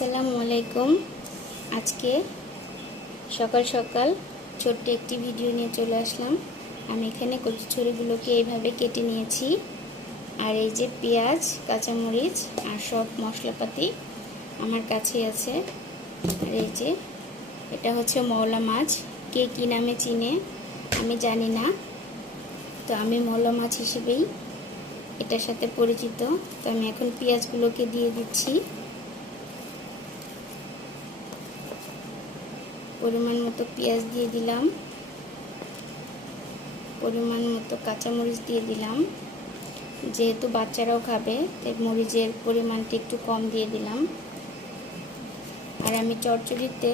আসসালামু আলাইকুম। আজকে সকাল সকাল ছোট্ট একটি ভিডিও নিয়ে চলে আসলাম। আমি এখানে কচুরিগুলোকে এইভাবে কেটে নিয়েছি। আর এই যে পেঁয়াজ, কাঁচামরিচ আর সব মশলাপাতি আমার কাছেই আছে। আর এই যে এটা হচ্ছে মওলা মাছ। কে কী নামে চিনে আমি জানি না, তো আমি মওলা মাছ হিসেবেই এটার সাথে পরিচিত। তো আমি এখন পেঁয়াজগুলোকে দিয়ে দিচ্ছি। পরিমাণ মতো পেঁয়াজ দিয়ে দিলাম, পরিমাণ মতো কাঁচামরিচ দিয়ে দিলাম। যেহেতু বাচ্চারাও খাবে তাই মরিচের পরিমাণটা একটু কম দিয়ে দিলাম। আর আমি চচ্চড়িতে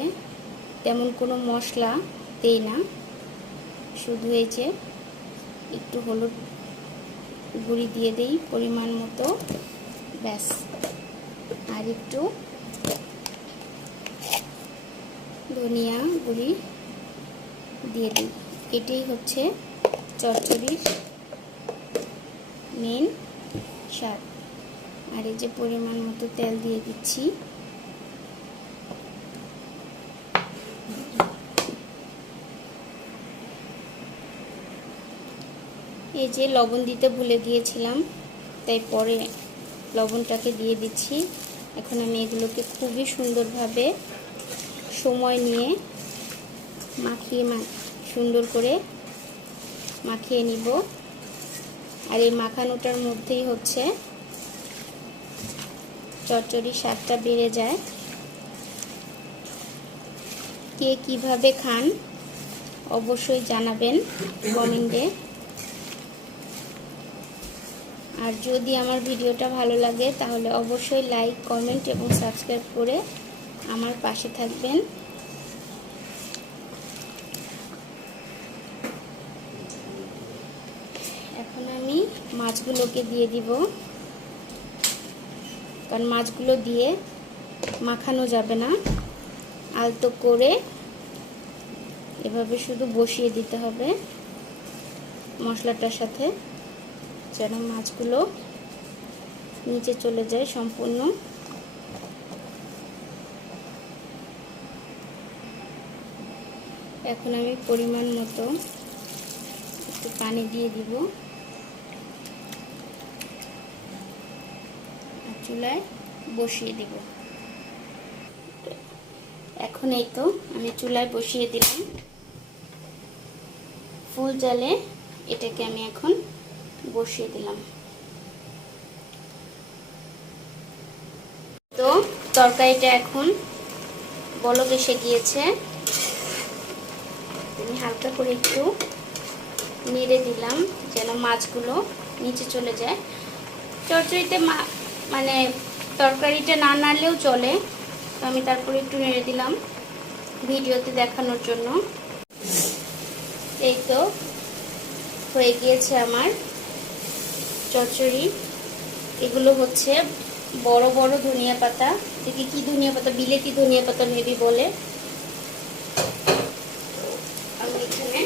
তেমন কোনো মশলা দেই না, শুধু এই যে একটু হলুদ গুঁড়ি দিয়ে দেই পরিমাণ মতো, ব্যাস। আর একটু ধনিয়া গুঁড়ি দিয়ে দিই। এটাই হচ্ছে চচ্চড়ির মেন স্বাদ। আর এই যে পরিমাণ মতো তেল দিয়ে দিচ্ছি। এই যে লবণ দিতে ভুলে গিয়েছিলাম, তাই পরে লবণটাকে দিয়ে দিচ্ছি। এখন আমি এগুলোকে খুবই সুন্দরভাবে সময় নিয়ে সুন্দর করে মাখিয়ে নিব। আর এই মাখানোটার মধ্যেই হচ্ছে চচ্চড়ির স্বাদটা বেড়ে যায়। কে কিভাবে খান অবশ্যই জানাবেন কমেন্টে। আর যদি আমার ভিডিওটা ভালো লাগে তাহলে অবশ্যই লাইক, কমেন্ট এবং সাবস্ক্রাইব করে আমার পাশে থাকবেন। এখন আমি মাছগুলোকে দিয়ে দিব, কারণ মাছগুলো দিয়ে মাখানো যাবে না। আলতো করে এভাবে শুধু বসিয়ে দিতে হবে মশলাটার সাথে, যেন মাছগুলো নিচে চলে যায় সম্পূর্ণ। এখন আমি পরিমাণ মতো একটু পানি দিয়ে দিব আর চুলায় বসিয়ে দিব। এখন এই তো আমি চুলায় বসিয়ে দিলাম ফুল জালে। এটাকে আমি এখন বসিয়ে দিলাম। তো তরকারিটা এখন বলক এসে গিয়েছে। আমি হালকা করে একটু নেড়ে দিলাম যেন মাছগুলো নিচে চলে যায়। চচ্চড়িতে মানে তরকারিটা না নাড়লেও চলে, তো আমি তারপরে একটু নেড়ে দিলাম ভিডিওতে দেখানোর জন্য। এই তো হয়ে গিয়েছে আমার চচ্চড়ি। এগুলো হচ্ছে বড় বড় ধনিয়া পাতা, এটাকে কি ধনিয়া পাতা, বিলেতি ধনিয়া পাতা মেবি বলে। আমি এখানে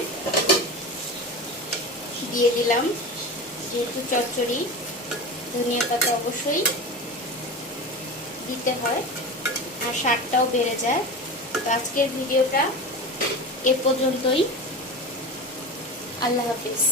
দিয়ে দিলাম, যেহেতু চচ্চড়ি ধনিয়া পাতা অবশ্যই দিতে হয় আর স্বাদটাও বেড়ে যায়। তো আজকের ভিডিওটা এ পর্যন্তই। আল্লাহ হাফিজ।